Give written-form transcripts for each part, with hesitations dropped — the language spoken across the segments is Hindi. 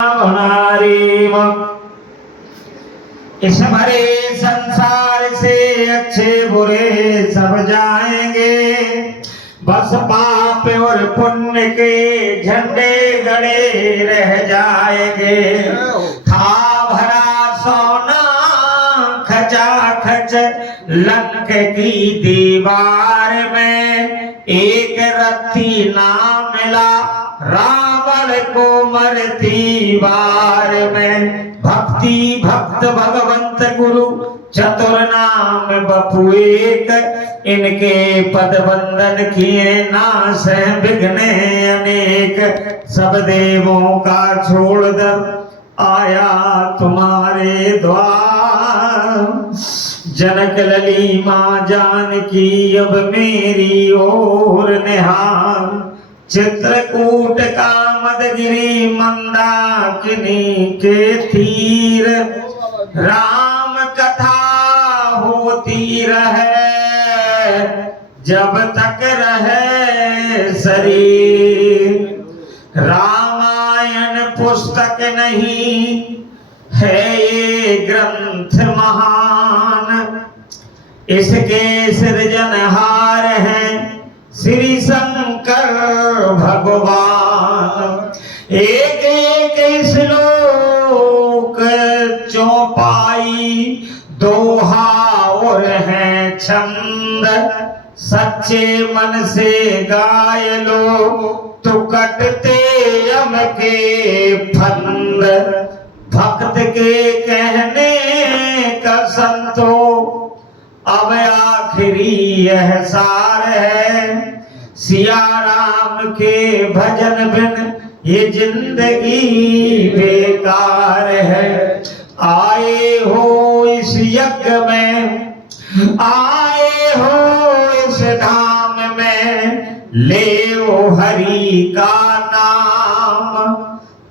हमारी इस भरे संसार से अच्छे बुरे सब जाएंगे, बस पाप और पुण्य के झंडे गड़े रह जाएंगे। था भरा सोना खचाखच लंक की दीवार में, एक रत्ती ना मिला रावण को मरती बार में। भक्ति भक्त भगवंत गुरु चतुर नाम बपु एक, इनके पद बंदन किए नाश विघ्न अनेक। सब देवों का छोड़ दर आया तुम्हारे द्वार, जनक लली माँ जानकी अब मेरी ओर निहार। चित्रकूट का मदगिरी मंदाकिनी के तीर, राम कथा होती रहे जब तक रहे शरीर। रामायण पुस्तक नहीं है ये ग्रंथ महान, इसके सृजनहार हैं श्री शंकर भगवान। एक एक श्लोक चौपाई दोहा और है छंद, सच्चे मन से गाय लो तो कटते यम के फंद। भक्त के कहने का संतो अब आखिरी यह सार है, सिया राम के भजन बिन ये जिंदगी बेकार है। आए हो इस यज्ञ में, आए हो इस धाम में, ले ओ हरि का नाम।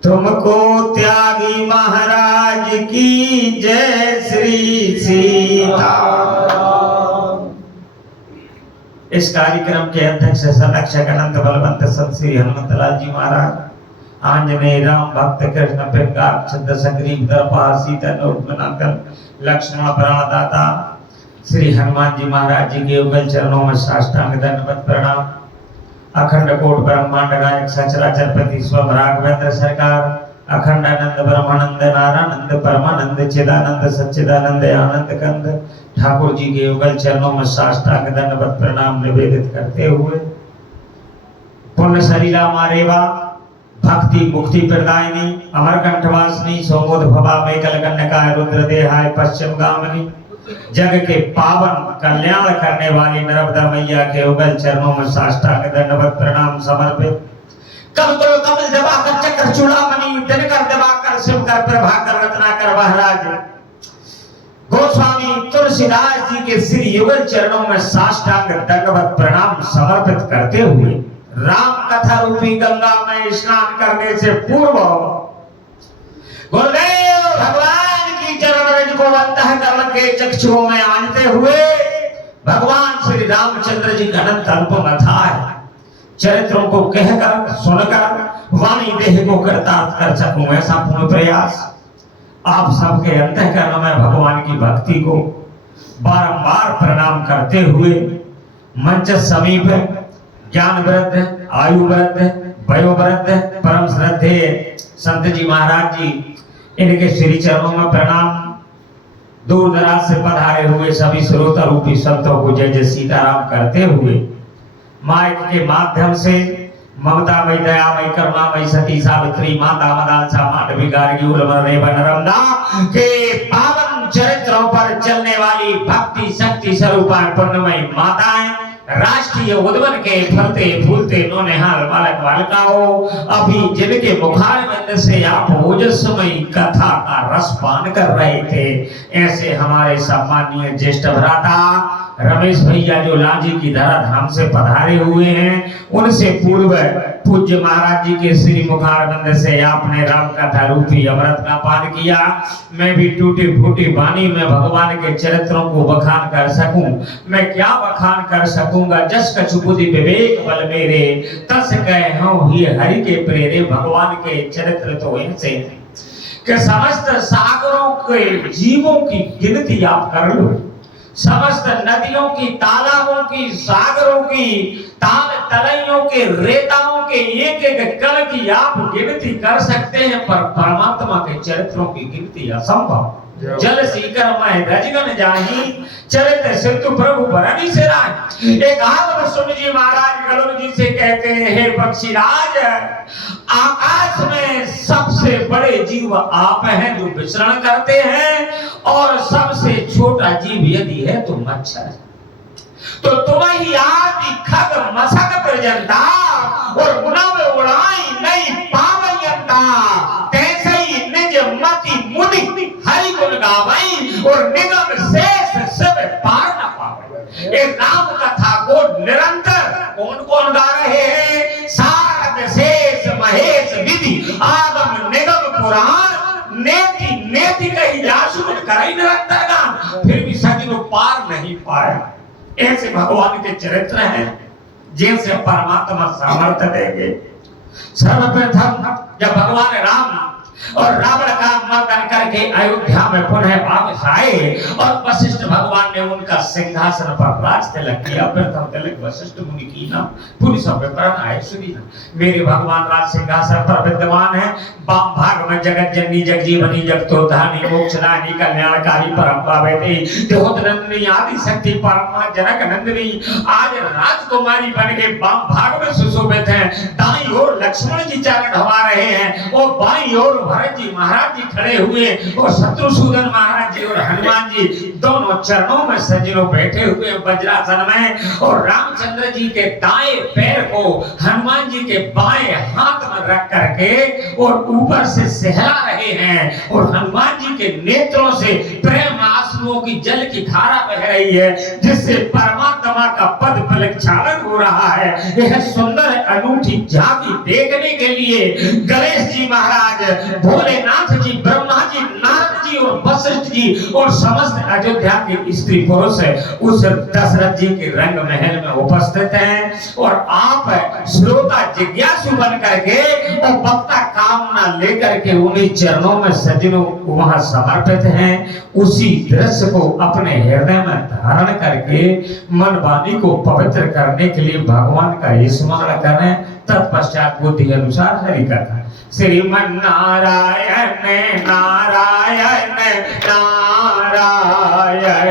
तुमको त्यागी महाराज की जय श्री सीता। इस कार्यक्रम के अध्यक्ष संरक्षक अनंत बलवंत संत श्री हनुमंतलाल जी महाराज, आंजनेय राम भक्त कृष्ण पिंगार छत्र संग्रीव दर्पा सीता नोटमनाकल लक्ष्मण प्राणदाता श्री हनुमान जी महाराज जी के युगल चरणों में साष्टांग दंडवत प्रणाम। अखंड कोट ब्रह्मांड गायक सचराचर पति स्वयं राघवेंद्र सरकार, अखंड आनंद ब्रह्मानंद नारायणंद परमानंद चिदानंद सच्चिदानंद आनंद कंद ठाकुर जी के युगल चरणों में साष्टांग दंडवत प्रणाम निवेदित करते हुए, पुण्य सलीला मारेवा भक्ति मुक्ति प्रदायिनी अमरकंठवासिनी सौमोद भवा मेकल कन्यकाय रुद्र देहाय पश्चिम गामिनी, जग के पावन कल्याण करने वाली नर्मदा मैया के उगल चरणों में साष्टांग दंडवत प्रणाम समर्पित। कमल कमल दबाकर चक्र चूड़ामणि दिनकर दिवाकर शिवकर प्रभाकर रत्नाकर महाराज गोस्वामी तुलसीदास जी के श्री युगल चरणों में साष्टांग दंडवत प्रणाम समर्पित करते हुए, राम कथा रूपी गंगा में स्नान करने से पूर्व गुरुदेव भगवान की चरण रज को अंतःकरण के चक्षुओं में आनते हुए, भगवान श्री रामचंद्र जी का अनंत अनुपम अथाह चरित्रों को कहकर सुनकर वाणी देह को कृतार्थ कर सकूं, ऐसा पूर्ण प्रयास आप सबके अंतःकरण में भगवान की भक्ति को बारंबार प्रणाम करते हुए, मंच समीप ज्ञान वृद्ध आयु वृद्ध वयो वृद्ध परम श्रद्धेय संत जी महाराज जी, इनके श्री चरणों में प्रणाम। दूर दराज से पधारे हुए सभी श्रोता रूपी संतों को जय जय सीताराम करते हुए, माइक के माध्यम से ममतामयी दयामयी करुणामयी सती सावित्री माता मदांसा मांडवी गार्गी उलमरने नर्मदा के पावन चरित्रों पर चलने वाली भक्ति शक्ति स्वरूपा पुण्यमयी माताएं, राष्ट्रीय उद्वन के फलते फूलते नौनिहाल बालक बालिकाओं, अभी जिनके मुखारविंद से आप ओजस्मयी कथा का रस पान कर रहे थे, ऐसे हमारे सम्मानीय ज्येष्ठ भ्राता रमेश भैया जो लांजी की धरा धाम से पधारे हुए हैं, उनसे पूर्व पूज्य महाराज जी के श्री मुखारविंद से आपने राम कथा रूपी अमृत का पान किया। मैं भी टूटी फूटी वाणी में भगवान के चरित्रों को बखान कर सकूं, मैं क्या बखान कर सकूंगा। जस कछु बुद्धि विवेक बल मेरे, तस कहूं ही हरि के प्रेरे। भगवान के चरित्र तो इनसे हैं कि समस्त सागरों के जीवों की गिनती आप कर लो, समस्त नदियों की, तालाबों की, सागरों की, ताल तलैयों के, रेताओं के एक एक कण की आप गिनती कर सकते हैं, पर परमात्मा के चरित्रों की गिनती असंभव। जल सीकर मैं रजगन जाही, चरित्र सिंधु प्रभु बरनी से राज। एक आगम सुन जी महाराज गरुड़ जी से कहते हैं, हे पक्षीराज, आकाश में सबसे बड़े जीव आप हैं जो विचरण करते हैं, और सबसे छोटा जीव यदि है तो मच्छर। तो तुम ही आदि खग मसक प्रजंता, और गुना में उड़ाई नहीं पावयंता। तैसे ही निज मति मुनि हरि गुण गावई, और निगम शेष सब पार न पावे। एक राम कथा को निरंतर कौन कौन गा रहे हैं? सारद शेष महेश विधि आगम निगम पुराण, नेति नेति कही जासु करई निरंतर गान, फिर भी सजनो पार नहीं पाया। ऐसे भगवान के चरित्र हैं जिनसे परमात्मा सामर्थ्य देंगे। सर्वप्रथम जब भगवान राम और रावण का मर्दन करके अयोध्या में पुनः वापस आए, और वशिष्ठ भगवान ने उनका सिंहासन पर राज तिलक किया। प्रथम तिलक वशिष्ठ मुनि की ना, पुनि सब विवरण आए सुनी ना। मेरे भगवान राज सिंहासन पर विद्यमान है। वाम भाग में जगत जननी जगजीवनी जगतोधानी मोक्षदायिनी कल्याणकारी परम पावती देवोत नंदिनी आदि शक्ति परमा जनक नंदिनी आज राजकुमारी बन के वाम भाग में सुशोभित हैं। दाईं ओर लक्ष्मण जी चरण ढवा रहे हैं, और बाईं ओर भरत जी महाराज जी खड़े हुए, और शत्रुसूदन महाराज जी और हनुमान जी दोनों चरणों में सजनों बैठे हुए वज्रासन में, और रामचंद्र जी के दाएं पैर को हनुमान जी के बाएं हाथ में रख करके और ऊपर से सहला रहे हैं, और हनुमान जी के नेत्रों से प्रेम आंसुओं की जल की धारा बह रही है, जिससे परमात्मा का पद प्रक्षालन हो रहा है। यह सुंदर अनूठी झांकी देखने के लिए गणेश जी महाराज, भोलेनाथ जी, ब्रह्मा जी, नारद जी और वशिष्ठ जी और समस्त अयोध्या के स्त्री पुरुष उस दशरथ जी के रंग महल में उपस्थित हैं, और आप श्रोता जिज्ञासु बन करके और वक्ता कामना लेकर के उन्हीं चरणों में सजनों वहां समर्पित हैं। उसी दृश्य को अपने हृदय में धारण करके मन वाणी को पवित्र करने के लिए भगवान का स्मरण करें। तत्पश्चात बुद्धि अनुसार हरि कथा। श्रीमन नारायण नारायण नारायण,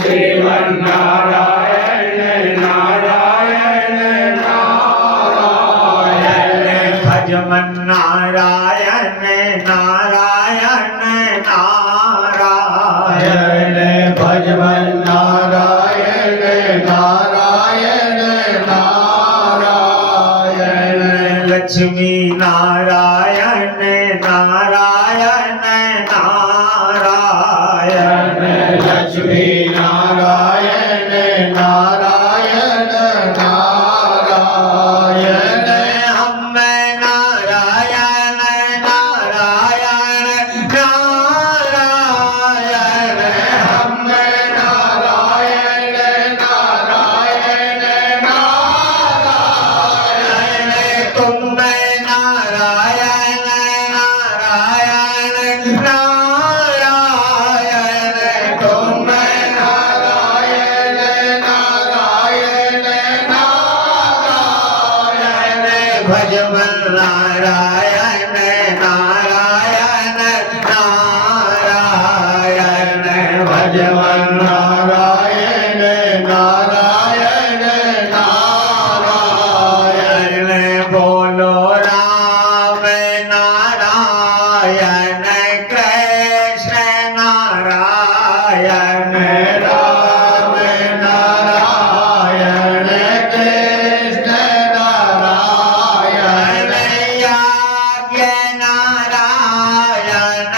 श्रीमन नारायण नारायण नारायण, भजमन नारायण नारायण नारायण, भजमन नारायण नारायण नारायण, लक्ष्मी नारायण नारायण नारायण, लक्ष्मी नारायण नारायण नारायण, हम नारायण नारायण नारायण, हम नारायण नारायण नारायण, तुम नारायण नारायण नारायण, तुम नारायण नारायण नारायण, भजमन नारायण नारायण नारायण, भजमन नारायण नारायण नारायण, बोलो राम नारायण कृष्ण नारायण, राम नारायण कृष्ण नारायण, याज्ञ नारायण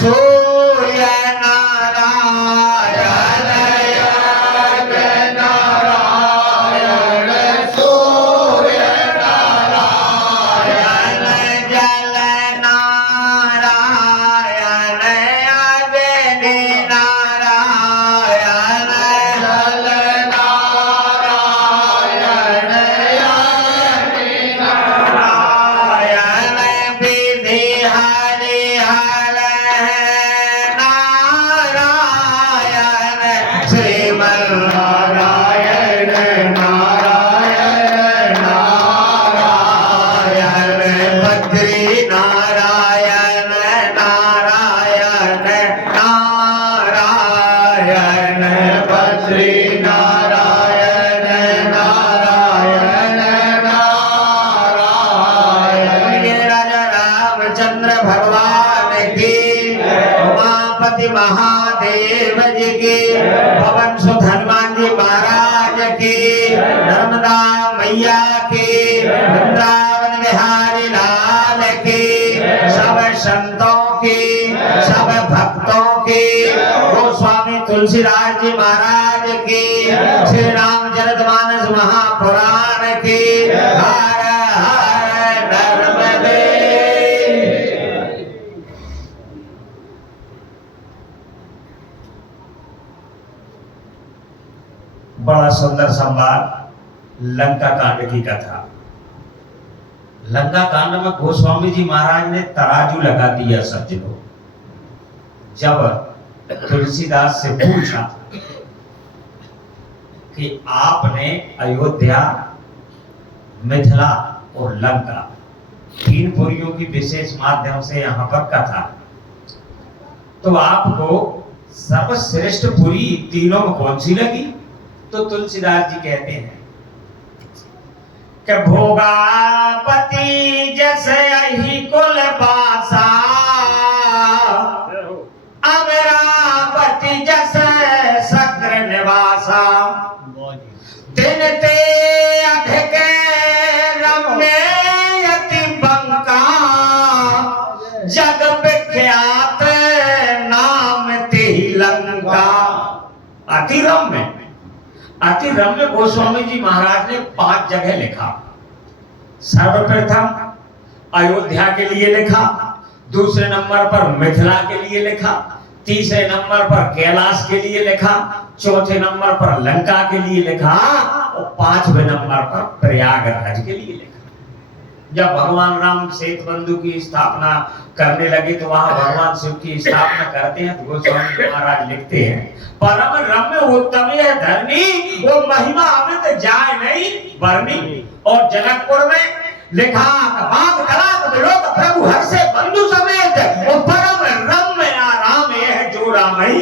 सूर्य नारायण, याज्ञ भगवान की, उमापति महादेव जी की, पवन सुत हनुमान जी महाराज की, नर्मदा मैया की, वृंदावन बिहारी लाल की, सब संतों की, सब भक्तों की, गोस्वामी तुलसीदास जी महाराज की, श्री रामचरितमानस महापुराण की। हर हर नर्मदे। बड़ा सुंदर संवाद लंका कांड की कथा। लंका कांड में गोस्वामी जी महाराज ने तराजू लगा दिया सज्जनों। जब तुलसीदास से पूछा कि आपने अयोध्या, मिथिला और लंका तीन पुरियों की विशेष माध्यम से यहाँ पर कथा, तो आपको सर्वश्रेष्ठ पुरी तीनों में कौन सी लगी? तो तुलसीदास जी कहते हैं कि भोगापति जैसे अहि कुल पासा, अमरावती जैसे सग्र निवासा, दिन ते अधिक रम्य अति बंका, जग विख्यात नाम ते लंका। अति रम्य, अति रम्य गोस्वामी जी महाराज ने 5 जगह लिखा। सर्वप्रथम अयोध्या के लिए लिखा, दूसरे नंबर पर मिथिला के लिए लिखा, तीसरे नंबर पर कैलाश के लिए लिखा, चौथे नंबर पर लंका के लिए लिखा और 5वें नंबर पर प्रयागराज के लिए लिखा। जब भगवान राम सेतुबंधु की स्थापना करने लगे तो वहां भगवान शिव की स्थापना करते हैं तो गोस्वामी जी महाराज लिखते हैं, परम रम्य उत्तम है धरनी, वो महिमा अमित जाय नहीं वर्णी। और जनकपुर में लिखा बाग कला विलोक प्रभु हर से बंधु समेत, वो परम रम्य आराम है जो रामई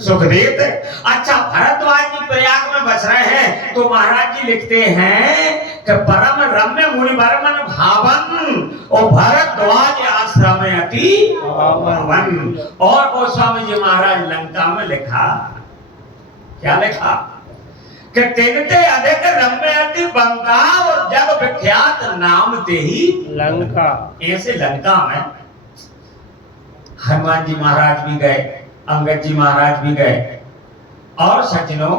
सुख देत। अच्छा, भरद्वाज जी प्रयाग में बस रहे हैं तो महाराज जी लिखते हैं कि परम रम्य मुनि बरमन भावन और भरद्वाज आश्रम अति पावन। और गोस्वामी जी महाराज लंका में लिखा, क्या लिखा कि तेनते अधिक रम्य अति बंका और जग विख्यात नाम ते ही लंका। ऐसे लंका में हनुमान जी महाराज भी गए, अंगद जी महाराज भी गए। और सज्जनों,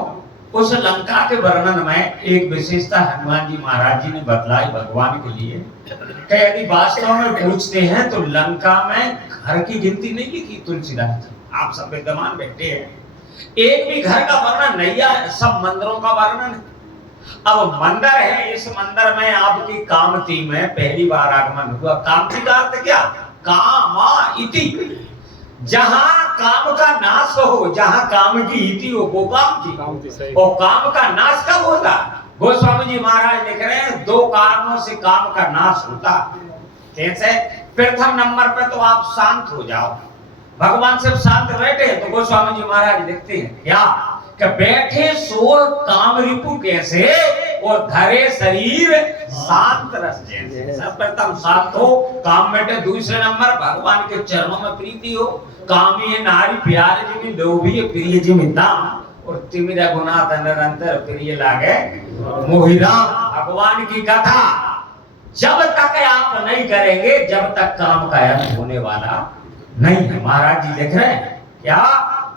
उस लंका के वर्णन में एक विशेषता हनुमान जी महाराज जी ने बतलाई भगवान के लिए कि यदि वास्तव में पूछते हैं तो लंका में घर की गिनती नहीं लिखी तुलसीदास जी। आप सब विद्यमान बैठे हैं, एक भी घर का वर्णन नहीं है, सब मंदिरों का वर्णन है। अब मंदिर है, इस मंदिर में आपकी कामती में पहली बार आगमन हुआ। कामती का अर्थ क्या? कामा इति, जहां काम का नाश हो, जहां काम की इति हो वो काम की। और काम का नाश कब होता? गोस्वामी जी महाराज लिख रहे हैं 2 कारणों से काम का नाश होता। कैसे? प्रथम नंबर पे तो आप शांत हो जाओ, भगवान से शांत बैठे तो गोस्वामी जी महाराज लिखते हैं क्या कि बैठे सो काम रिपु कैसे और धरे शरीर शांत रस जैसे। सर्वप्रथम शांत हो, काम बैठे। दूसरे नंबर भगवान के चरणों में प्रीति हो। कामी है नारी प्यार जिमी लोभी प्रिय जिमी दाम और तिमिर गुनाह निरंतर प्रिय लागे मोहिराम। भगवान की कथा जब तक आप नहीं करेंगे जब तक काम का अंत होने वाला नहीं है। महाराज जी लिख रहे हैं क्या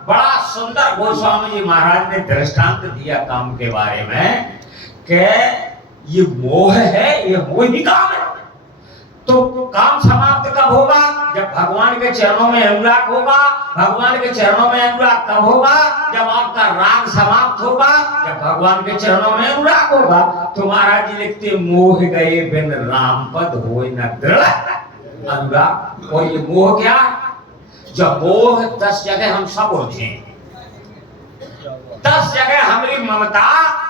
बड़ा सुंदर गोस्वामी जी महाराज ने दृष्टांत दिया काम के बारे में कि ये मोह है, ये मोह ही काम है। तो काम समाप्त कब होगा? जब भगवान के चरणों में अनुराग होगा। भगवान के चरणों में अनुराग कब होगा? जब आपका राग समाप्त होगा, जब भगवान के चरणों में अनुराग होगा। तो महाराज जी लिखते मोह गए बिन राम पद होए न दृढ़ अनुराग। और ये मोह क्या? जब मोह 10 जगह हम सब उलझे, 10 जगह हमारी ममता,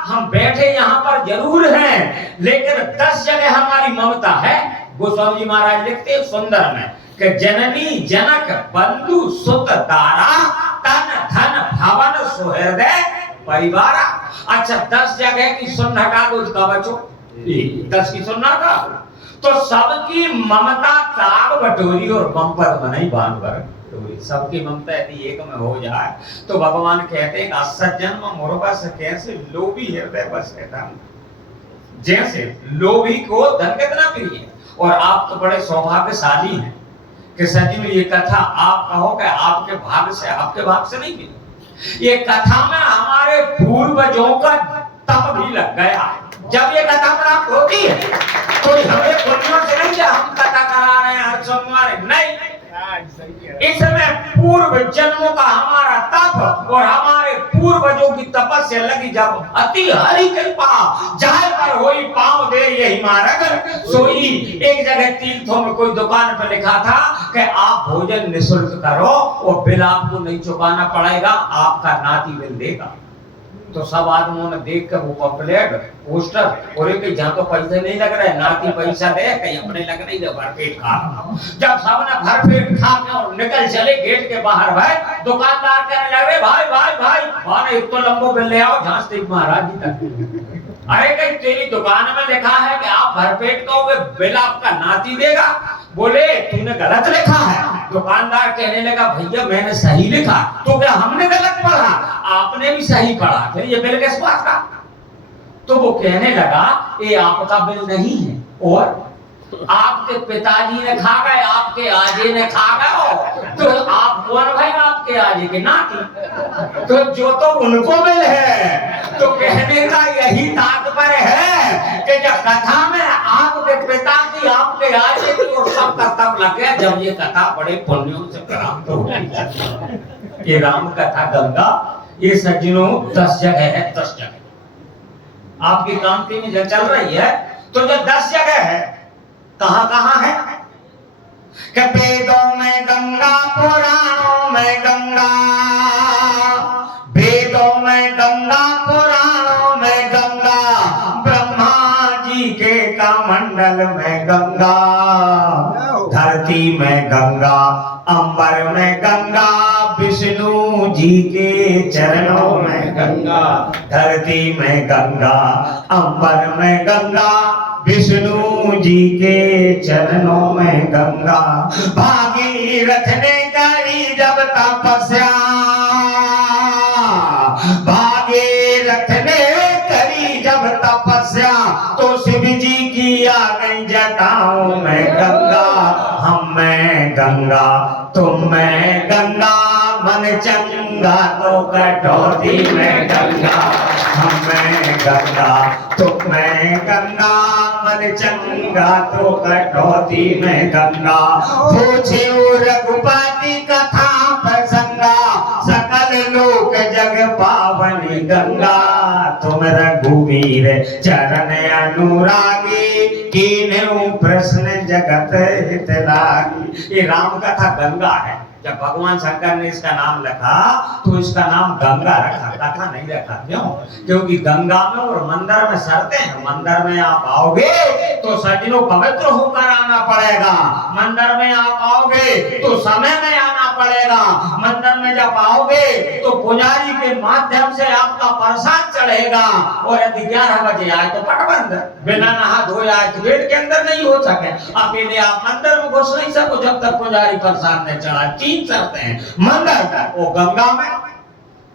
हम बैठे यहाँ पर जरूर हैं लेकिन 10 जगह हमारी ममता है। गोस्वामी जी महाराज लिखते हैं सुंदर में कि जननी जनक बंधु सुत दारा तन धन भवन सुहृदय परिवार। अच्छा 10 जगह की सुन हटा दो, उसका बचो 10 की सुन हटा। तो सबकी ममता ताग बटोरी और बम्पर बनाई बांध भर डोरी। सबकी ममता यदि एक में हो जाए तो भगवान कहते हैं असज्जन मोर बस कैसे लोभी हृदय बस रहता। जैसे लोभी को धन कितना प्रिय है, और आप तो बड़े सौभाग्यशाली हैं कि सचिन ये कथा आप कहो कि आपके भाग से, आपके भाग से नहीं मिली। ये कथा में हमारे पूर्वजों का तप भी लग गया। जब ये कथा प्राप्त होती है तो हमें पुण्यों से नहीं, हम कथा करा रहे हैं हर सोमवार, नहीं, इसमें पूर्व जन्मों का हमारा तप और हमारे पूर्वजों की तपस्या लगी। जब अति हरि कृपा जाय पर होई पांव दे यही मार्ग सोई। एक जगह तीर्थों में कोई दुकान पर लिखा था कि आप भोजन निःशुल्क करो और बिल आपको नहीं चुकाना पड़ेगा, आपका नाती बिल देगा। तो सब आदमियों ने देख कर वो पम्पलेट पोस्टर, और एक जहाँ तो पैसे नहीं लग रहे, नाती पैसा दे, कहीं अपने लग नहीं दे, भरपेट खा। जब सब ने भरपेट खा के और निकल चले गेट के बाहर, भाई दुकानदार कहने लगे भाई भाई भाई भाई एक तो लंबो बिल ले आओ झांस तक महाराज जी तक। अरे कहीं तेरी दुकान में लिखा है कि आप भरपेट कहोगे बिल आपका नाती देगा? बोले तूने गलत लिखा है। दुकानदार कहने लगा भैया मैंने सही लिखा। तो क्या हमने गलत पढ़ा? आपने भी सही पढ़ा, फिर ये बिल किस बात का? तो वो कहने लगा ये आपका बिल नहीं है, और आपके पिताजी ने खा गए, आपके आजे ने खा गए, तो आप कौन भाई? आपके आजे के नाती, तो जो तो उनको बिल है। तो कहने का यही तात्पर्य है कि जब कथा में आपके पिताजी, आपके आजे की और सबका तब लग गया। जब ये कथा बड़े पुण्यों से प्राप्त होगी। ये राम कथा गंगा, ये सज्जनों 10 जगह है, 10 जगह आपकी कांति में जो चल रही है। तो जो 10 जगह है कहां कहां है? कि वेदों में गंगा, पुराणों में गंगा, वेदों में गंगा, पुराणों में गंगा, ब्रह्मा जी के कमंडल में गंगा, धरती में गंगा, अंबर में गंगा, विष्णु जी के चरणों में गंगा, धरती में गंगा, अंबर में गंगा, विष्णु जी के चरणों में गंगा। भागीरथ ने करी जब तपस्या, भागीरथ ने करी जब तपस्या, तो शिव जी की आ गई जटाओं में गंगा। हम में गंगा, तुम में गंगा, मन चंगा तो कटौती में गंगा। हम में गंगा, तुम में गंगा, मन चंगा तो कटौती में गंगा। पूछे रघुपति कथा प्रसंगा, सकल लोक जग पावनी गंगा। तुम रघुवीर चरण अनुरागी, कीन्हु प्रश्न जगत हित लागी। ये राम कथा गंगा है। जब भगवान शंकर ने इसका नाम रखा तो इसका नाम गंगा रखा, कथा नहीं रखा। क्यों? क्योंकि गंगा में और मंदिर में शर्तें हैं। मंदिर में आप आओगे तो सज्जनों पवित्र होकर आना पड़ेगा। मंदिर में आप आओगे तो समय में आना पड़ेगा। मंदिर में जब आओगे तो पुजारी के माध्यम से आपका प्रसाद चढ़ेगा। और यदि 11 बजे आए तो पटबंद, बिना नहा धोए आए तो गेट के अंदर नहीं हो सके। अकेले आप मंदिर में घुस नहीं सको जब तक पुजारी प्रसाद नहीं चढ़ा। 3 शर्तें हैं। मंदिर वो गंगा में,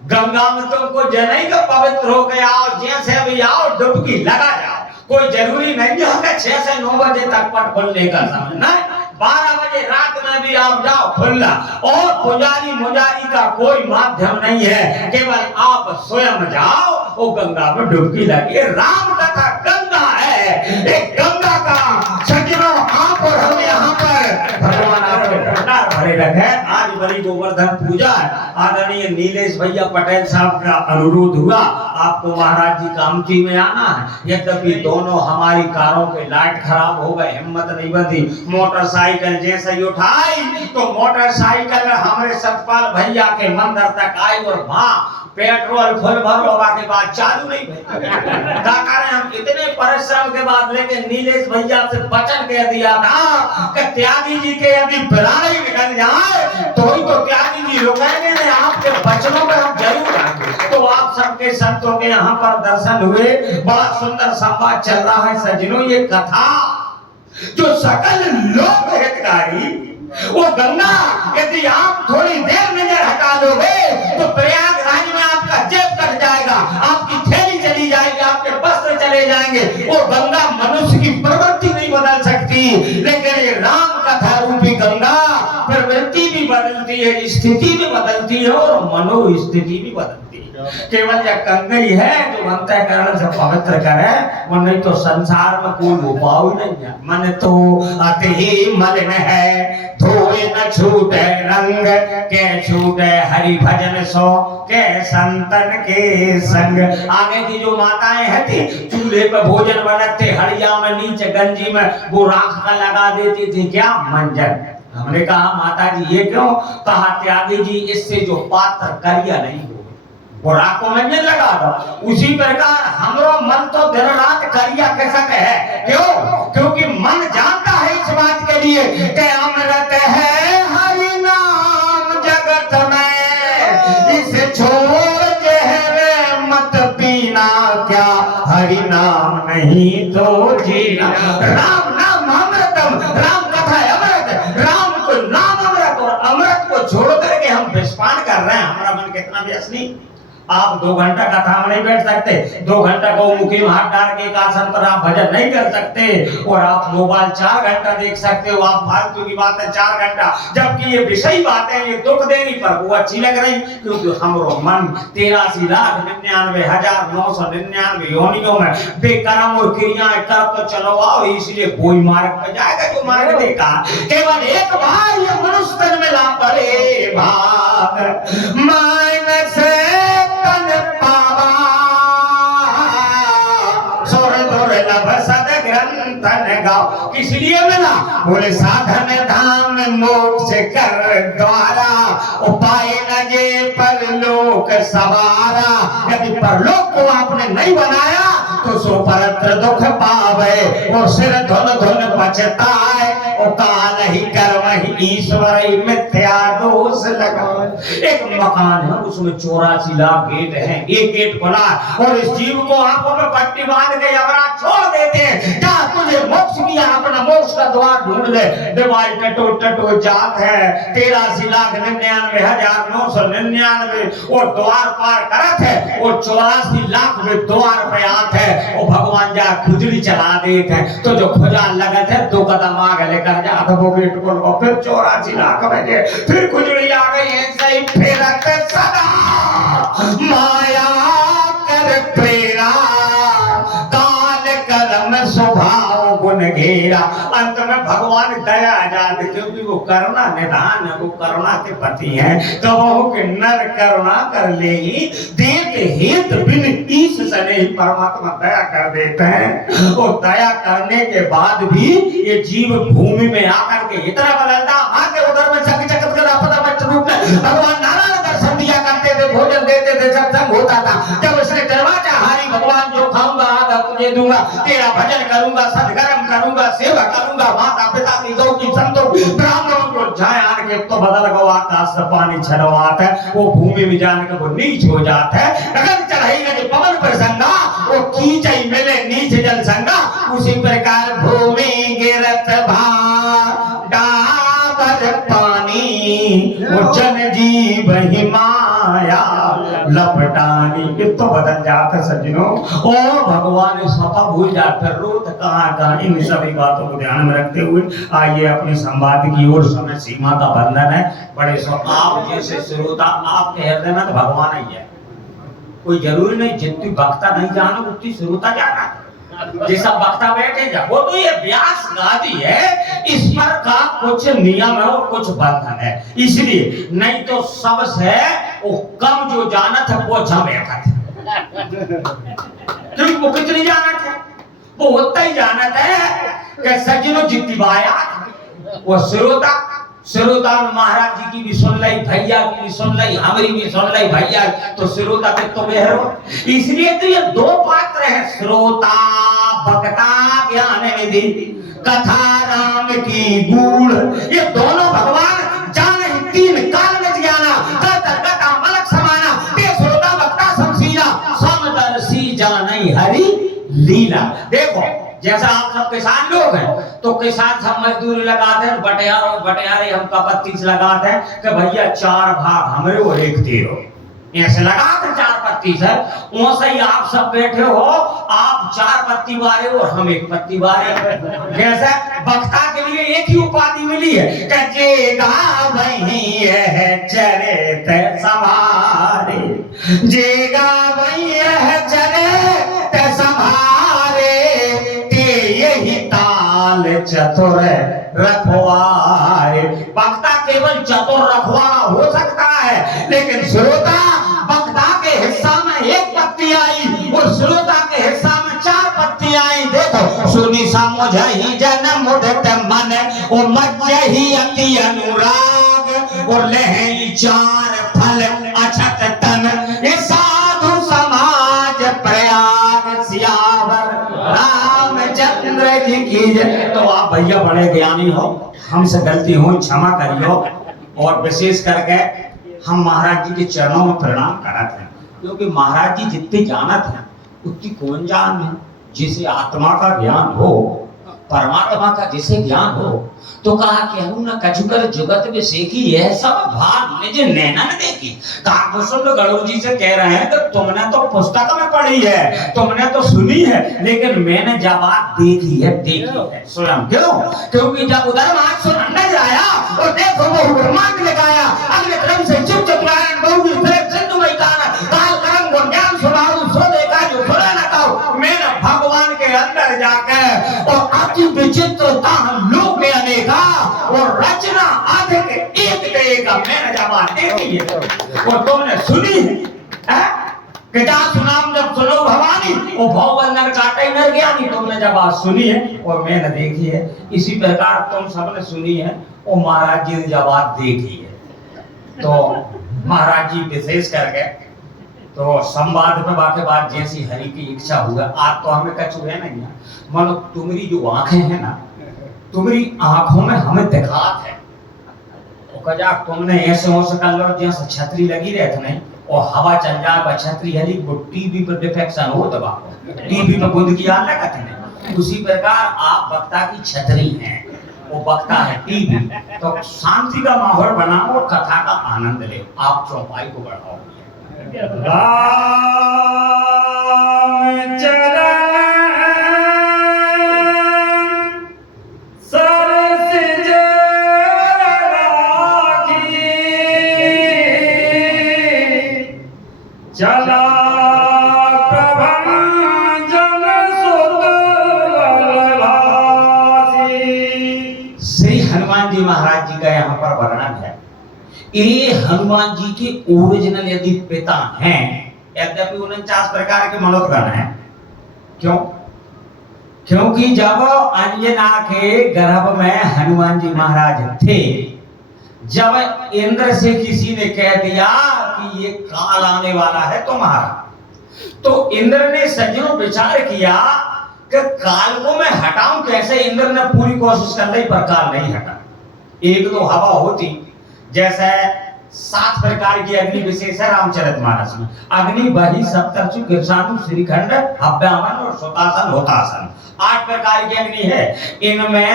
गंगा में तुमको जनई का पवित्र हो गया आओ, जैसे भी आओ डुबकी लगा जाओ। कोई जरूरी नहीं है 6 से 9 बजे तक पट खोलने का समय, नहीं, 12 बजे रात में भी आप जाओ खुला। और पुजारी मुजारी का कोई माध्यम नहीं है, केवल आप स्वयं जाओ, वो गंगा में डुबकी लगी। राम कथा गंगा है, एक गंगा का सज्जनों आप और हम यहाँ पर भगवान आपके भंडार भरे रखे। आज बड़ी गोवर्धन पूजा है। आदरणीय नीलेश भैया पटेल साहब का अनुरोध हुआ आपको महाराज जी कामठी में आना है। यद्यपि दोनों हमारी कारों के लाइट खराब हो गए, हिम्मत नहीं बंधी। मोटरसाइकिल जैसे ही उठाई तो मोटरसाइकिल हमारे सतपाल भैया के मंदिर तक आई और वहां पेट्रोल फुल भरवा के बाद चालू नहीं भई। हम इतने परिश्रम के बाद लेकिन नीलेश भैया से वचन कह दिया था कि त्यागी जी के यदि प्राण निकल जाए तो ही तो त्यागी जी रुकेंगे नहीं। आपके वचनों पर हम जरूर आएंगे। तो आप सबके संतों के यहाँ पर दर्शन हुए, बड़ा सुंदर संवाद चल रहा है सज्जनों। ये कथा जो सकल लोक हितकारी वो गंगा यदि आप थोड़ी देर नजर हटा दोगे तो प्रयागराज में आपका जेब कट जाएगा, आपकी थैली चली जाएगी, आपके वस्त्र चले जाएंगे। वो गंगा मनुष्य की प्रवृत्ति नहीं बदल सकती, लेकिन ये राम कथा रूपी गंगा प्रवृत्ति भी बदलती है, स्थिति भी बदलती है और मनोस्थिति भी बदलती है। केवल यह कंगई है जो अंतःकरण से पवित्र करे, वो नहीं तो संसार में कोई उपाय नहीं है। मन तो अति ही मलिन है, धोए न छूटे रंग, के छूटे हरि भजन सो के संतन के संग। आगे की जो माताएं हैं थी, चूल्हे पे भोजन बनाते, हड़िया में नीचे गंजी में वो राख का लगा देती थी, क्या मंजन। हमने कहा माता जी ये क्यों? कहा त्यागी जी इससे जो पात्र करिया नहीं हो, वो राख को मंजन लगा दो। उसी प्रकार हमरो मन तो दिन रात करिया कसक है। क्यों? क्योंकि मन जानता है इस बात के लिए कि अमृत है हरि नाम जगत में, इसे छोड़ जहर मत पीना, क्या हरि नाम नहीं तो जीना। राम नाम अमृतम, राम कथा है अमृत, राम को नाम अमृत, और अमृत को छोड़ करके हम विस्पान कर रहे हैं। हमारा मन कितना व्यस्त नहीं। आप 2 घंटा कथा में नहीं बैठ सकते, 2 घंटा गौमुखी में हाथ डाल के एक आसन पर आप भजन नहीं कर सकते, और आप मोबाइल 4 घंटा देख सकते हो। आप फालतू की बातें 4 घंटा, जबकि ये विषय बातें ये दुख देनी पर वो अच्छी लग रही, क्योंकि हमरो मन 83,99,999 योनियों में बेकर्म और क्रियाएं कर तो चलो आओ, इसलिए कोई मार्ग पे जाएगा जो मार्ग देखा। केवल एक बार ये मनुष्य तन में ला पड़े भाग मान से पावा, सोर दोर लब सद ग्रंथन गाओ। इसलिए मिला बोले साधन धाम मोक्ष कर द्वारा, उपाय न जे परलोक सवारा। यदि परलोक को आपने नहीं बनाया तो सो परत्र दुख पावे, और सिर धुन धुन पछताए, और काल ही कर्म ही ईश्वर ही मिथ्या दोष लगाए। एक मकान है उसमें 84 लाख गेट हैं, एक गेट खुला और इस जीव को आंखों में पट्टी बांध के यमराज छोड़ देते हैं, जा तुझे मोक्ष किया, अपना मोक्ष का द्वार ढूंढ ले। डिवाइड टटो टटो जात है 83,99,999 और द्वार पार करत है, और 84 लाख में द्वार पे आते हैं, और भगवान जा खुजली चला देते हैं। तो जो खुजा लगत है 2 कदम आगे लेकर जा तो वो गेट को फिर 84 लाख बजे फिर खुजली आ गई। ऐसे ही फेरत सदा माया कर प्रेरा, काल कर्म स्वभाव गुण घेरा। अंत में भगवान दया जात, क्योंकि वो करुणा निधान है, वो करुणा के पति हैं, तो वो कि नर करुणा कर लेगी देत हित बिन ईश सने ही परमात्मा दया कर देते हैं। और दया करने के बाद भी ये जीव भूमि में आकर के इतना बदलता, आगे उधर में चक चक कर आपदा मत रूप में भगवान नारायण दर्शन दिया करते थे, भोजन देते थे, सत्संग होता था। जब उसने दरवाजा हारी भगवान जो खाऊंगा आधा तुझे दूंगा, तेरा भजन करूंगा, सदकर्म करूंगा, सेवा करूंगा, माता पिता की गौ की संतों ब्राह्मणों को झाय आन के तो बदल गो आकाश से पानी छलवात है, वो भूमि में जान के वो नीच हो जाता है। अगर चढ़ाई में पवन प्रसंगा वो कीचई मिले नीच जल संगा, उसी प्रकार भूमि गिरत डाबर पानी, वो जन जीव ही माया लपटानी। ये तो बदल जाता सज्जनों, और भगवान स्वतः भूल जाते, रोत कहाँ इन सभी बातों को ध्यान में रखते हुए आइए अपने संवाद की ओर। समय सीमा का बंधन है, बड़े सो आप जैसे श्रोता आपके हृदय में तो भगवान ही है, कोई जरूरी नहीं जितनी वक्ता नहीं जाना उतनी श्रोता जाना। जैसा वक्ता बैठे जा वो तो ये व्यास गादी है, इस पर का कुछ नियम है और कुछ बंधन है, इसलिए नहीं तो सबसे वो कम जो जानत है वो जम बैठा था। क्योंकि वो कितनी जानत है, वो उतना ही जानत है कि सज्जनों जितनी बाया वो श्रोता महाराज जी की भी सुन ली, भैया की भी सुन ली, हमारी भी सुन ली भैया, तो श्रोता के तो बेहरो। इसलिए तो ये 2 पात्र हैं, श्रोता भक्ता ज्ञान निधि, कथा राम की गूढ़। ये दोनों भगवान जाने 3 काल में ज्ञाना, कथा मलक समाना, ये श्रोता भक्ता समसीला, समदर्शी जाने हरि लीला। देखो जैसा आप सब किसान लोग हैं तो किसान सब मजदूरी लगाते हैं, बटियारे हम कपत्ती से लगाते हैं कि भैया 4 भाग हमरे और 1 तेरो, ऐसे लगा कर 4 पत्ती से। वैसे ही आप सब बैठे हो, आप 4 पत्ती बारे और हम 1 पत्ती बारे। जैसे वक्ता के लिए एक ही उपाधि मिली है कि जेगा वही है चरित संभारे, जेगा वही है चरित संभारे, ते यही ताल चतुर रखवारे। वक्ता केवल चतुर रखवाला हो सकता है, लेकिन श्रोता वक्ता के हिस्सा में 1 पत्ती आई और श्रोता के हिस्सा में 4 पत्ती आई। देखो सुनी समझहि जन्म उदित मन और मज्जहि अति अनुराग और लहई 4 फल अछत तन, ये साधु समाज प्रयाग सियावर रामचंद्र जी की जय। तो आप भैया बड़े ज्ञानी हो, हमसे गलती हो क्षमा करियो। और विशेष करके हम महाराज जी के चरणों में प्रणाम करते हैं, क्योंकि महाराज जी जितने जानत हैं उतनी कौन जान है। जिसे आत्मा का ज्ञान हो, परमात्मा का जिसे ज्ञान हो, तो कहा कि हम न कछुकर जुगत में सेकी, यह सब भाग निज नैनन देखी। काकभूषण गरुड़ जी से कह रहे हैं कि तुमने तो पुस्तक में पढ़ी है, तुमने तो सुनी है, लेकिन मैंने जब आप देखी है स्वयं। क्यों? क्योंकि जब उधर मार्ग सुनने जाया और देखो वो ब्रह्मांड लगाया, अगले क्रम से चुप चुप नारायण बहु सिंधु में काल करम ज्ञान सुनाऊ सो देखा जो सुना न कहो। मैंने भगवान के अंदर जाकर और अति विचित्रता लोक में अनेका और रचना आधे के एक देगा मैंने जब देखी है और तुमने सुनी है कि जा सुनाम जब सुनो भवानी और भवबंधन काटे नर ज्ञानी, तुमने जब आज सुनी है और मैंने देखी है। इसी प्रकार तुम सबने सुनी है और महाराज जी ने जब आज देखी है। तो महाराज जी विशेष करके तो संवाद में बाकी बात जैसी हरि की इच्छा हुआ। आज तो हमें कछु है नहीं, मानो तुम्हारी जो आंखें हैं ना, तुम्हारी आंखों में हमें दिखात है। कजा तुमने ऐसे हो कर लो जैसे छतरी लगी रहती नहीं और हवा चल जाए छतरी हरी, वो टीवी पर डिफेक्शन हो दबा, टीवी पर बूंद की आग लगती नहीं। उसी प्रकार आप वक्ता की छतरी हैं, वो वक्ता है टीवी। तो शांति का माहौल बनाओ और कथा का आनंद ले, आप चौपाई को बढ़ाओ। चला प्रभंजन सुत बलभासी। श्री हनुमान जी महाराज जी का यहाँ पर वर्णन है। ये हनुमान जी के ओरिजिनल यदि पिता हैं, यद्यपि 49 प्रकार के मनोत्गण हैं। क्यों? क्योंकि जब अंजना के गर्भ में हनुमान जी महाराज थे, जब इंद्र से किसी ने कह दिया कि ये काल आने वाला है तुम्हारा, तो इंद्र ने सज्जनों विचार किया कि काल को मैं हटाऊं कैसे। इंद्र ने पूरी कोशिश कर ली पर काल नहीं हटा। एक दो हवा होती, जैसे 7 प्रकार की अग्नि विशेष है रामचरितमानस में। अग्नि बही सप्तर्षि कृषाणु श्रीखंड हव्यामन और सुतासन होतासन, 8 प्रकार की अग्नि है। इनमें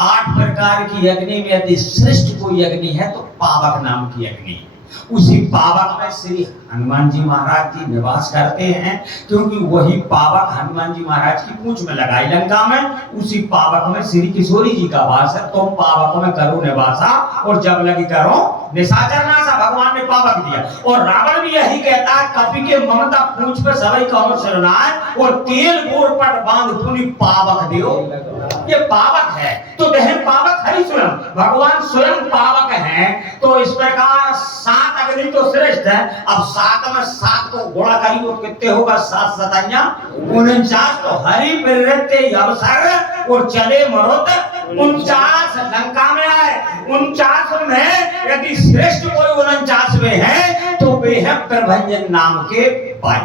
8 प्रकार की अग्नि में यदि श्रेष्ठ कोई अग्नि है तो पावक नाम की अग्नि है। उसी पावक में श्री हनुमान जी महाराज जी निवास करते हैं, क्योंकि वही पावक हनुमान जी महाराज की पूंछ में लगाई लंका में। उसी पावक में श्री किशोरी जी का वास है। तुम पावक में करो निवासा और जब लगी करो निशाचर नासा, भगवान ने पावक दिया। और रावण भी यही कहता है, कपि के ममता पूंछ पे सवई कहो सिरनाय और तेल गोर पट बांध पुनि पावक दियो। ये पावक है तो देह पावक हरि स्वयं, भगवान स्वयं पावक है। तो इस प्रकार 7 अग्नि तो श्रेष्ठ है। अब 7 में 7 को गुणा करिए तो कितने होगा? 7 सतैया 49। तो हरि प्रवृत्ति अवसर और चले मरोत 49 लंका में आए। 49 में यदि श्रेष्ठ कोई 49वें है तो वे है प्रभंजन नाम के भाई।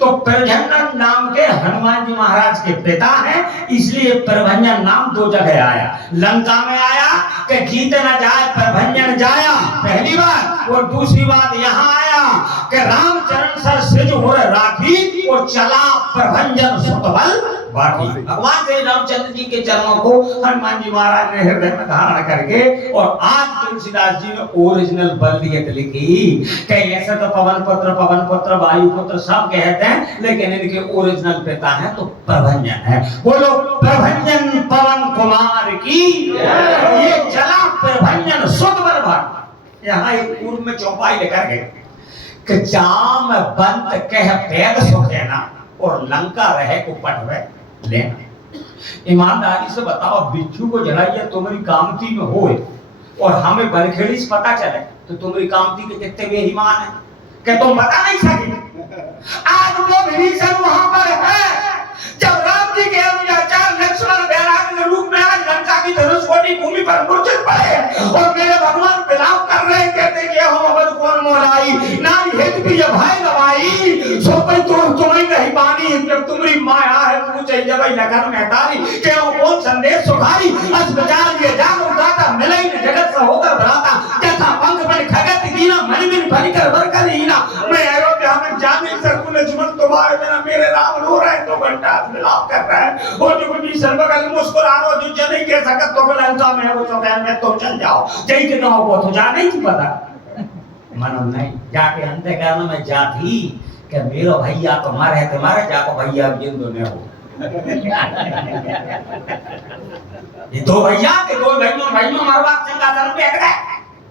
तो प्रभंजन नाम के हनुमान जी महाराज के पिता हैं, इसलिए प्रभंजन नाम 2 जगह आया। लंका में आया कि जीत न जाए प्रभंजन जाया, पहली बात। और दूसरी बात यहाँ आया कि रामचरण सर सिज हो राखी और चला प्रभंजन सुतबल बाकी भगवान श्री रामचंद्र जी के चरणों को हनुमान जी महाराज ने हृदय में धारण करके, और आज तुलसीदास जी ने ओरिजिनल बल्दियत लिखी। कई ऐसे तो पवन पुत्र वायु पुत्र सब कहते हैं, लेकिन इनके ओरिजिनल पिता है तो प्रभंजन है। बोलो प्रभंजन पवन कुमार की। ये चला प्रभंजन सुध बरबर। यहाँ एक पूर्व में चौपाई लेकर गए कि जाम बंद कह पैद सुख लेना और लंका रहे को पटवे लेना। ईमानदारी से बताओ, बिच्छू को जलाइए तुम्हारी कामती में होए और हमें बनखेड़ी से पता चले तो तुम्हारी कामती के कितने बेईमान है कि तुम बता नहीं सके। आज वो विभीषण वहां पर है, जब राम जी के अनुयाचार लक्ष्मण बैराग के रूप में आज लंका की धनुषकोटी भूमि पर मूर्छित पड़े और मेरे भगवान विलाप कर रहे, कहते कि हम अवध कौन मोलाई नारी हेतु भी ये भाई गवाई सो पे तो तुम्हें नहीं पानी, जब तुम्हारी माया है पूछे जब लगन में तारी के वो कौन संदेश सुखाई। अस बजार ये जान उठाता मिले ही जगत से होकर भराता, जैसा पंख बन खगत कीना मन बिन भरी कर वर कर हीना। मैं अयोध्या में जा नहीं सकूं, लक्ष्मण तुम्हारे बिना मेरे राम रो रहे तो घंटा विलाप कर रहा है। वो जो विभीषण बगल मुस्कुरा रो जो नहीं कह सकत तो लंका में वो तो कहने में तुम चल जाओ जय के गांव को तो जा नहीं थी पता मनो नहीं जाके अंत करने में जाती कि मेरा भैया तुम्हारे है तुम्हारे जाको भैया जिंदो ने हो। ये दो भैया के दो भाइयों मरवा सिंहासन पे बैठ गए।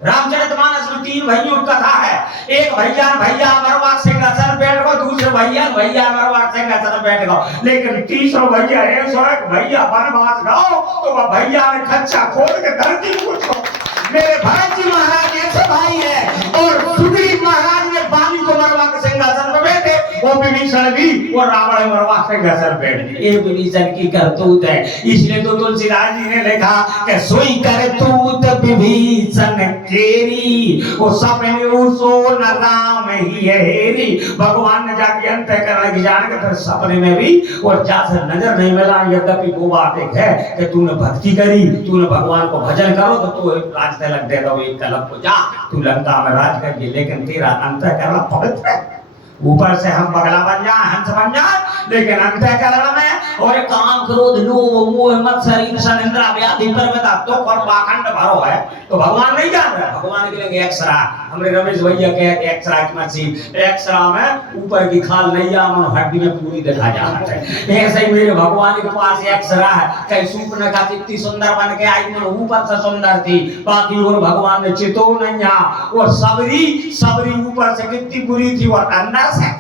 रामचरितमानस में 3 भाइयों की कथा है। एक भैया मरवा सिंहासन बैठ गो, दूसरे भैया मरवा सिंहासन बैठ गो, लेकिन तीसरा भैया है सो एक भैया वनवास गो तो वह भैया ने खच्चा खोल के धरती पूछो मेरे भरत जी महाराज ऐसे भाई है और सुग्रीव महाराज ने बाली को मरवा के सिंहासन पर बैठे, वो विभीषण भी और रावण मरवा के सिंहासन पर बैठे। ये विभीषण की करतूत है, इसलिए तो तुलसीदास जी ने लिखा कि सोई करतूत विभीषण केरी वो सपने उसो न राम ही हेरी। भगवान ने जाके अंत करने की जान के फिर सपने में भी और जैसे नजर नहीं मिला, यद्यपि वो बात एक है कि तूने भक्ति करी, तूने भगवान को भजन करो तो तू राज तिलक दे दो, एक कलम को जा तू लंका में राज करिए, लेकिन तेरा अंत करना पवित्र है। ऊपर से हम बगला बन जाए हंस बन जाए, लेकिन अंतःकरण में और काम क्रोध लोभ मोह मत्सर ईर्ष्या निंदा व्याधि परमता तो और पाखंड भरो है तो भगवान नहीं जान रहा। भगवान के लिए एक्सरा हमरे रमेश भैया के एक्सरा की मशीन एक्सरा में ऊपर की खाल नहीं आ मन हड्डी में पूरी देखा जाना चाहिए। ऐसे ही मेरे भगवान के पास एक्सरा है, कई सूपने का कितनी सुंदर बन के आई मन ऊपर से सुंदर थी, बाकी और भगवान ने चितो नहीं आ और सबरी ऊपर से कितनी बुरी थी और अंदर से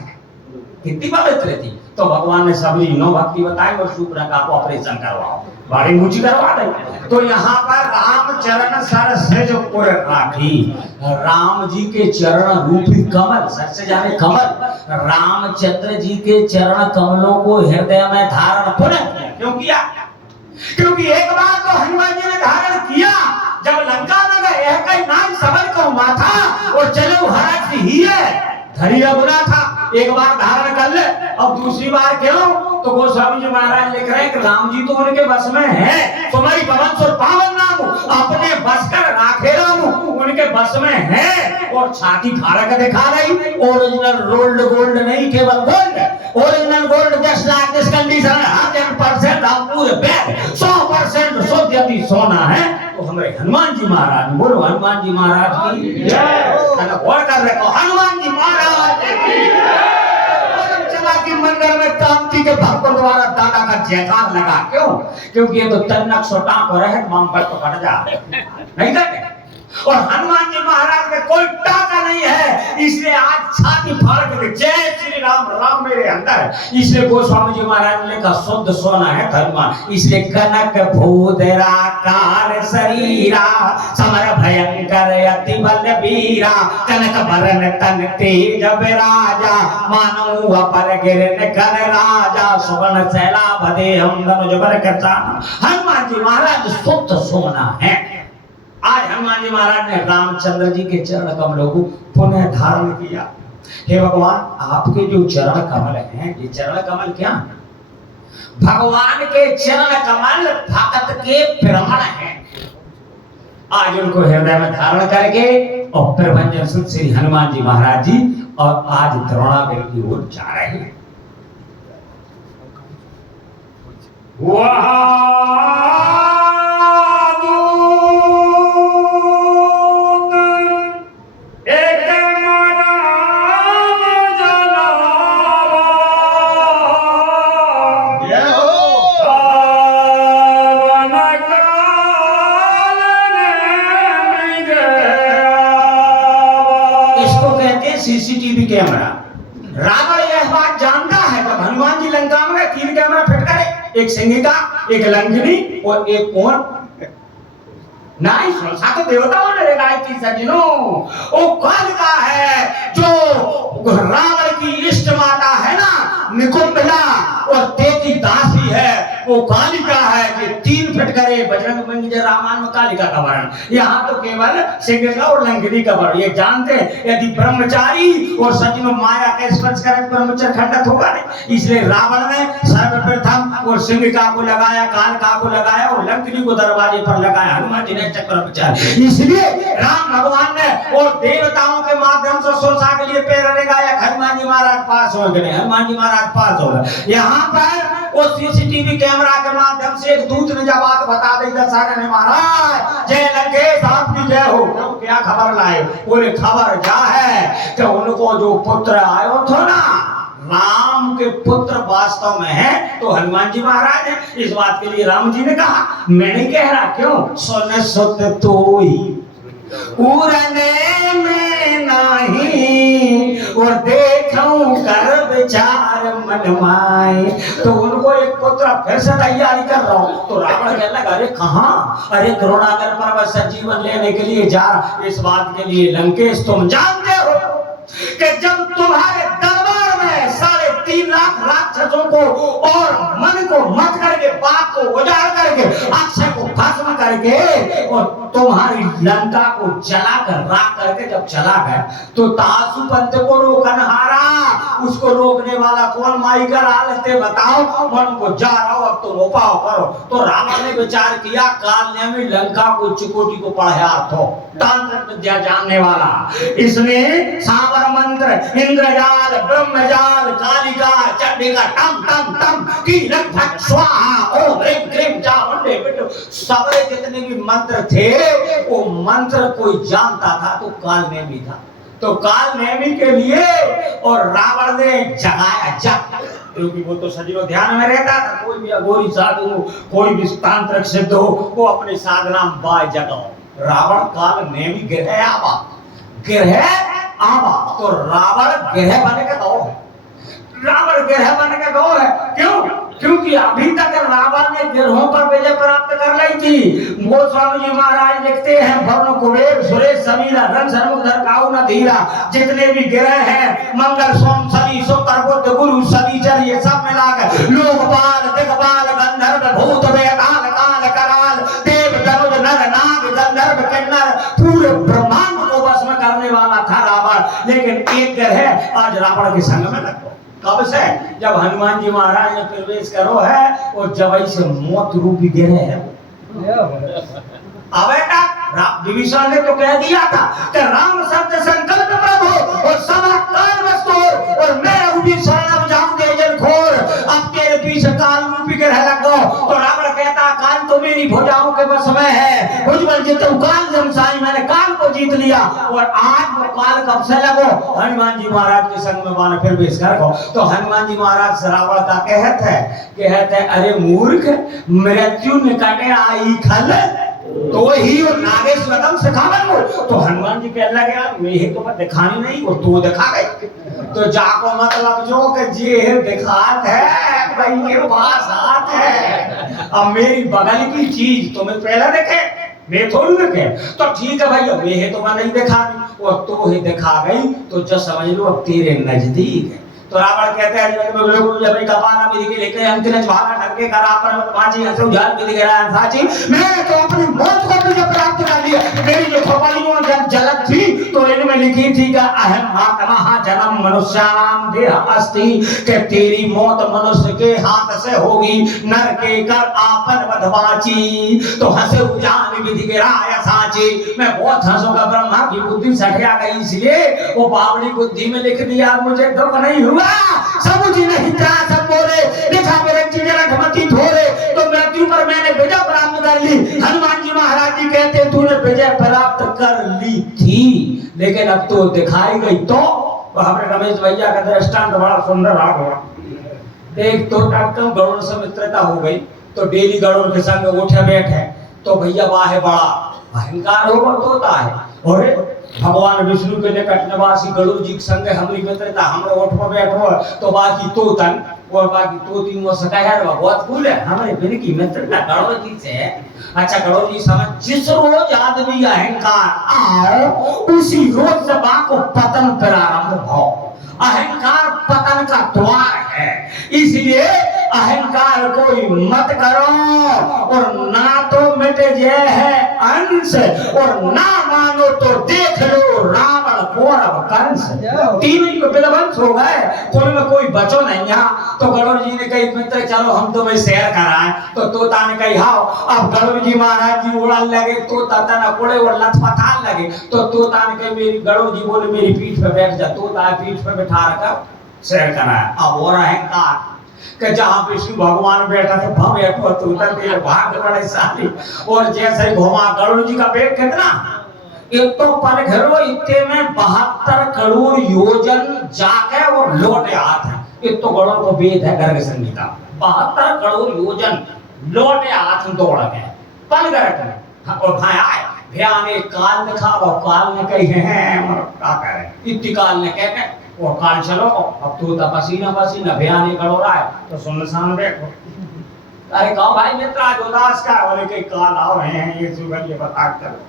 कितनी पवित्र थी। तो भगवान ने सबरी नो भक्ति बताई और सूपना का ऑपरेशन करवाओ, बड़ी ऊंची करवा दे। तो यहाँ पर राम चरण सर से जो पुर राखी, राम जी के चरण रूपी कमल, सर से जाने कमल, रामचंद्र जी के चरण कमलों को हृदय में धारण पुनः क्यों किया? क्योंकि एक बार तो हनुमान जी ने धारण किया जब लंका में गए, यह कई नाम सबर को माथा और चलो हरा ही है धरी गुना था, एक बार धारण कर ले। अब दूसरी बार क्यों? तो गोस्वामी जी महाराज लिख रहे हैं कि राम जी तो उनके बस में है, तुम्हारी पवन सुर पावन नाम अपने बस कर राखे राम उनके बस में है और छाती फाड़ के दिखा रही। ओरिजिनल रोल्ड गोल्ड नहीं, केवल gold, original gold just like this condition 100% हम पूरे बैग 100% शुद्ध यदि सोना है तो हमारे हनुमान जी महाराज, बोलो हनुमान जी महाराज की जय। और कर रहे हनुमान जी महाराज की मंदिर में कांति के भक्तों द्वारा दादा का जयकार लगा। क्यों? क्योंकि ये तो तन्नक सोटा को रहे माम पर तो फट जा नहीं करते और हनुमान जी महाराज में कोई टाका नहीं है, इसलिए आज छाती फाड़ के जय श्री राम, राम मेरे अंदर। इसलिए गोस्वामी जी महाराज ने कहा शुद्ध सोना है धर्म, इसलिए कनक भूधराकार शरीरा समर भयंकर अति बल वीरा कनक भरन तन तेज राजा मानो अपर गिरन कर राजा सुवर्ण शैला भदे हम धनुज बर करताना। हनुमान जी महाराज शुद्ध सोना है। आज हनुमान जी महाराज ने रामचंद्र जी के चरण कमलों को पुनः धारण किया। हे भगवान, आपके जो चरण कमल हैं, ये चरण कमल क्या? भगवान के चरण कमल भक्त के प्रमाण हैं। आज उनको हृदय में धारण करके और प्रभंजन सुत श्री हनुमान जी महाराज जी और आज द्रोणागिरी की ओर जा रहे हैं। CCTV camera. रावण यह बात जानता है जब हनुमान जी लंका में 3 कैमरा फिट करे, एक सिंह का, एक लंकिनी और एक कौन नहीं सुनसा तो देवताओं ने लगाई थी सज्जनों। वो कालिका है जो रावण की इष्ट माता है ना निकुंभला, और तेजी दासी है वो कालिका है कि 3 फिट करे। बजरंग बली जी रामायण में कालिका का वर्णन, यहाँ तो केवल सिंह और लंकिनी का वर्णन। ये जानते हैं यदि ब्रह्मचारी और सज्जनों माया के स्पर्श करे ब्रह्मचर्य खंडित होगा नहीं, इसलिए रावण ने सर्वप्रथम और सिंह का को लगाया, कालिका को लगाया और लंकिनी को दरवाजे पर लगाया। हनुमान जी ने चक्र विचार, इसलिए राम भगवान ने और देवताओं के माध्यम से सुरक्षा के लिए प्रेरणा गाया। हनुमान जी महाराज पास हो गए, हनुमान जी महाराज पास हो गए। यहाँ पर वो सीसीटीवी कैमरा के माध्यम से एक दूत ने जब बात बता दी दशरथ ने, महाराज जय लंकेश आपकी जय हो। क्यों क्या खबर लाए? बोले खबर क्या है कि उनको जो पुत्र आयो था ना राम के पुत्र वास्तव में है तो हनुमान जी महाराज है। इस बात के लिए राम जी ने कहा मैं नहीं कह रहा, क्यों सोने सोते तो ही उड़ने में नहीं और देखूं कर विचार मन माए। तो उनको एक पुत्र फिर से तैयारी कर रहा हूं। तो रावण कहने लगा अरे कहाँ? अरे द्रोणागर पर्वत से जीवन लेने के लिए जा रहा। इस बात के लिए लंकेश तुम जानते हो कि जब तुम्हारे दरबार में 3.5 लाख राक्षसों को और मन को मत करके बात को उजाड़ करके अक्षय को भस्म करके और तुम्हारी लंका को जलाकर राख करके जब चला गया तो तासु पंत को रोकन हारा। उसको रोकने वाला कौन? माई का हालते बताओ। मन को जा रहा हो अब तुम उपाय करो। तो रावण ने विचार किया काल ने भी लंका को चिकोटी को पढ़ाया तो तांत्रिक विद्या जानने वाला, इसने सावर मंत्र इंद्रजाल ब्रह्मजाल कालिका चंडिका टम टम टम की लगभग स्वाहा ओम ह्रीं क्लीं चामुंडे बिट्टू सारे जितने भी मंत्र थे वो मंत्र कोई जानता था तो काल ने भी था। तो काल नेमी के लिए और रावण ने जगाया जग, क्योंकि वो तो सजीव ध्यान में रहता था। कोई भी अघोरी साधु कोई भी तांत्रिक सिद्ध हो वो अपने साधना बाय जगाओ। रावण काल नेमी गिरह आवा, गिरह आवा तो रावण गिरह बने का दौर है। रावण गिरह बने का दौर है क्यों? क्योंकि अभी तक रावण ने गिरहों पर विजय प्राप्त कर ली थी। गोस्वामी जी महाराज लिखते हैं वरुण कुबेर सुरेश समीरा रन सर्वधर काऊ न धीरा, जितने भी गिरह हैं मंगल सोम शनि शुक्र बुध गुरु शनिचर ये सब मिलाकर लोकपाल दिग्पाल गंधर्व भूत वेताल काल कराल देव दरुद नर नाग गंधर्व किन्नर पूरे ब्रह्मांड को वश में करने वाला था रावण। लेकिन एक गिरह आज रावण के संग में लग कब से? जब हनुमान जी महाराज ने प्रवेश करो है और जब से मौत रूपी गिरह है। अब बेटा विभीषण ने तो कह दिया था कि राम शब्द संकल्प प्रभु और सदा काल वस्तु और मैं रूपी शरण जाऊं जल खोर। अब तेरे पीछे काल रूपी गिरह लगो। तो रावण कहता काल तो मेरी भुजाओं के बस में है, भुजबल जीतो काल जमसाई, मैंने काल को जीत लिया। और आज वो काल कब से लगो? हनुमान जी महाराज के संग में माने फिर पेश करो। तो हनुमान जी महाराज रावण का कहते अरे मूर्ख मृत्यु निकटे आई खल तो ही और नागेश कदम सिखावन हो। तो हनुमान जी कहने लगे यार मैं तो दिखानी नहीं और तू दिखा गई। तो जाको मतलब जो कि जे दिखात है भाई के पास हाथ है। अब मेरी बगल की चीज तुम्हें पहले देखे मैं थोड़ी देखे तो ठीक है भाई मैं तो मैं नहीं दिखा और तो ही दिखा गई तो जो समझ लो अब तेरे नजदीक है। तो रावण कहते हैं जब कपाना विधि के लेके अंकित भागा ढके करा पर मत बाजी हंसो जान विधि के रान साची मैं तो अपनी मौत को भी प्राप्त कर लिया। मेरी जो खोपड़ियों जब जलत थी तो इनमें लिखी थी कि अहम आत्मा जन्म मनुष्याणाम देह अस्ति कि तेरी मौत मनुष्य के हाथ से होगी नर के कर आपन वधवाची। तो हंसे जान विधि के राय साची मैं बहुत हंसूंगा ब्रह्मा की बुद्धि सटिया गई इसलिए वो बावड़ी बुद्धि में लिख दिया मुझे दुख नहीं हुआ। सब जी नहीं त्रास हम बोले, देखा मेरे जरा ढमती थोड़े, तो मृत्यु पर मैंने विजय प्राप्त कर ली। हनुमान जी महाराज जी कहते तूने विजय प्राप्त कर ली थी, लेकिन अब तो दिखाई गई। तो हमारे रमेश भैया का दृष्टांत बड़ा सुंदर आ गया। देख तो डॉक्टर गरुड़ से मित्रता हो गई, तो डेली गरुड़ के संग उठे बैठे, तो भैया वाहे बड़ा अहंकार होगा तोता है। और भगवान विष्णु के निकट निवासी गरुड़ जी के संग हमारी मित्रता, हमरे ओठ पर बैठो तो बाकी तोतन और बाकी तोती वो सकायर बहुत कूल है, हमारे बिन की मित्रता गरुड़ जी से है। अच्छा गरुड़ जी समझ, जिस रोज आदमी अहंकार आओ उसी रोज से को पतन प्रारंभ हो। अहंकार पतन का द्वार है, इसलिए अहंकार कोई मत करो, और ना तो मिट जाए है अंश, और ना मानो तो देख लो रावण कौरव कंस। तीनों को विध्वंस हो गए, कोई में कोई बचो नहीं यहाँ। तो गरुड़ जी ने कही मित्र चलो हम तुम्हें शेयर कराएं, तो तोता ने कही हाओ। अब गरुड़ जी महाराज जी उड़न लगे, तोता तना उड़े और लथपथाने लगे, तो तोता ने कही मेरी, गरुड़ जी बोले मेरी पीठ पे बैठ जा। तोता पीठ पे बैठा रखा शेयर कराया। अब और अहंकार कि जहाँ विष्णु भगवान बैठा थे वहां बैठो तो तेरे भाग बड़े सारी, और जैसे घुमा गरुड़ जी का पेट कितना, एक तो पल घरो इतने में 72 करोड़ योजन जाके और लौटे आते हैं। एक तो गरुड़ को वेद है गर्ग संहिता, 72 करोड़ योजन लौटे हाथ दौड़ गए पल गर्ग। और भाई आए ध्यान एक काल दिखा, और काल ने कही है क्या करे इतनी काल ने कह के और काल चलो। अब तो पसीना पसीना भयाने गड़ो रहा है, तो सुनसान देखो। अरे कहो भाई मित्र आज उदास का, बोले कि काल आओ हैं ये सुबह ये बता कर।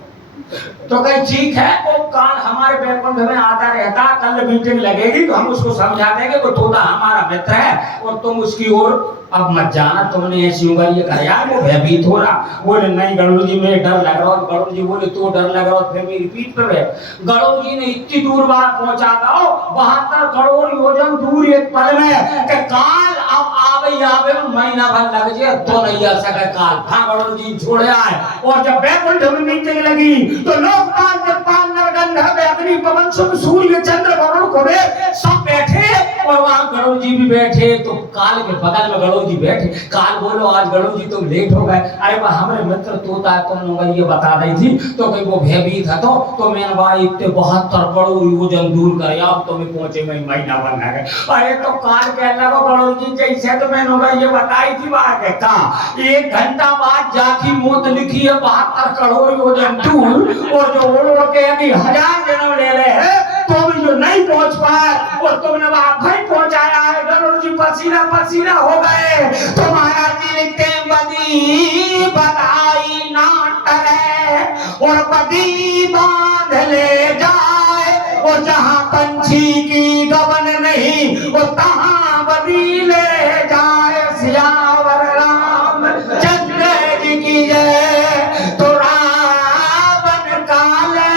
तो कहीं ठीक है, वो काल हमारे बैकुंठ में आता रहता, कल मीटिंग लगेगी तो हम उसको समझा देंगे कि तोता हमारा मित्र है और तुम उसकी ओर अब मत जाना, तुमने ऐसी उम्र ये कर यार वो भयभीत हो रहा। बोले नहीं गरुड़ जी मेरे डर लग रहा। गरुड़ जी बोले तो डर लग रहा फिर मेरी पीठ पे बैठ। गरुड़ जी ने इतनी दूर बात पहुंचा दो 72 करोड़ योजन दूर एक पल में कि काल अब आवे आवे महीना भर लग जाए तो नहीं आ सके काल। हाँ गरुड़ जी छोड़े आए, और जब बैकुंठ में मीटिंग लगी तो लोकपाल जगपाल नरगंधर्व अग्नि पवन शुभ सूर्य चंद्र वरुण कुबेर सब बैठे, और वहां गरुड़ जी भी बैठे। तो काल के बगल में गरुड़ जी बैठे। काल बोलो आज गरुड़ जी तुम लेट हो गए। अरे वह हमारे मित्र तोता है तुम लोग ये बता रही थी, तो कहीं वो भयभीत था तो मैंने भाई इतने 72 करोड़ योजन दूर कर अब तुम्हें पहुंचे में महीना बन गए। अरे तो काल कह लगा गरुड़ जी कैसे, तो मैंने ये बताई थी बात है का 1 घंटा बाद जाकी मौत लिखी है 72 करोड़ योजन दूर, और जो उड़ के अभी 1000 जन्म ले रहे हैं तो भी जो नहीं पहुंच पाए, और तुमने वहां भाई पहुंचाया है। गरुड़ जी पसीना पसीना हो गए। तो महाराज जी लिखते हैं बदी बधाई ना टले, और बदी बांध ले जाए, और जहां पंछी की गबन नहीं वो तहां बदी ले जाए। सियावर राम चंद्र जी की जय। तो रावण काले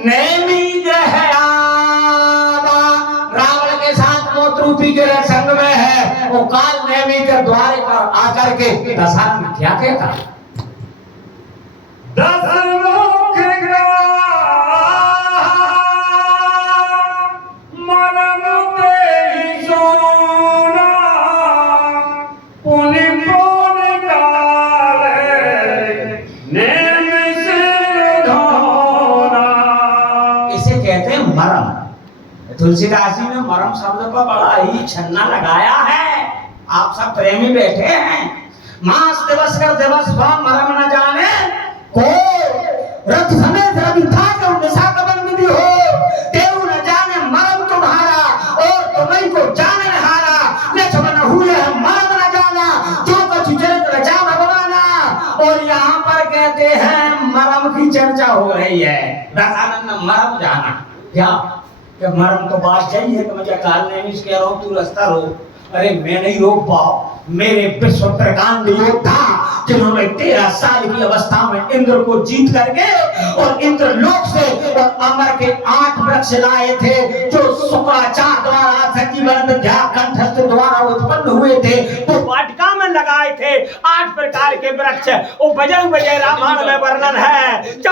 नेमी के संग में है, वो काल नेमी के द्वारे पर आकर के दशरथ ने क्या कहता, दशमुख मरम तेहि सोना, पुनि पुनि काले नेम सिर धोना। इसे कहते हैं मरम। तुलसीदास जी ने मरम शब्द पर बड़ा ही छन्ना लगाया है। आप सब प्रेमी बैठे हैं, मास दिवस कर दिवस मरम न जाने को, रथ समेत रवि था क्यों निशा कबन विधि हो, तेऊ न जाने मरम तुम्हारा और तुम्हें को जाने न हारा, न छबन हुए हम मरम न जाना, जो कछु चरित रचा भगवाना। और यहाँ पर कहते हैं मरम की चर्चा हो रही है। रसानंद मरम जाना क्या, कि मरम तो बात चाहिए, तो मुझे काल ने नहीं कह रहा हूँ तू रास्ता रोक। अरे मैं नहीं रोक पाऊं, मेरे विश्व प्रकांड योद्धा जिन्होंने 13 साल की अवस्था में इंद्र को जीत करके और इंद्र लोक से और अमर के 8 वृक्ष लाए थे, जो शुक्राचार्य द्वारा सजीवन विद्या कंठस्थ द्वारा उत्पन्न हुए थे, तो वाटिका में लगाए थे 8 प्रकार के वृक्ष। वो बजरंग विजय रामायण में वर्णन है।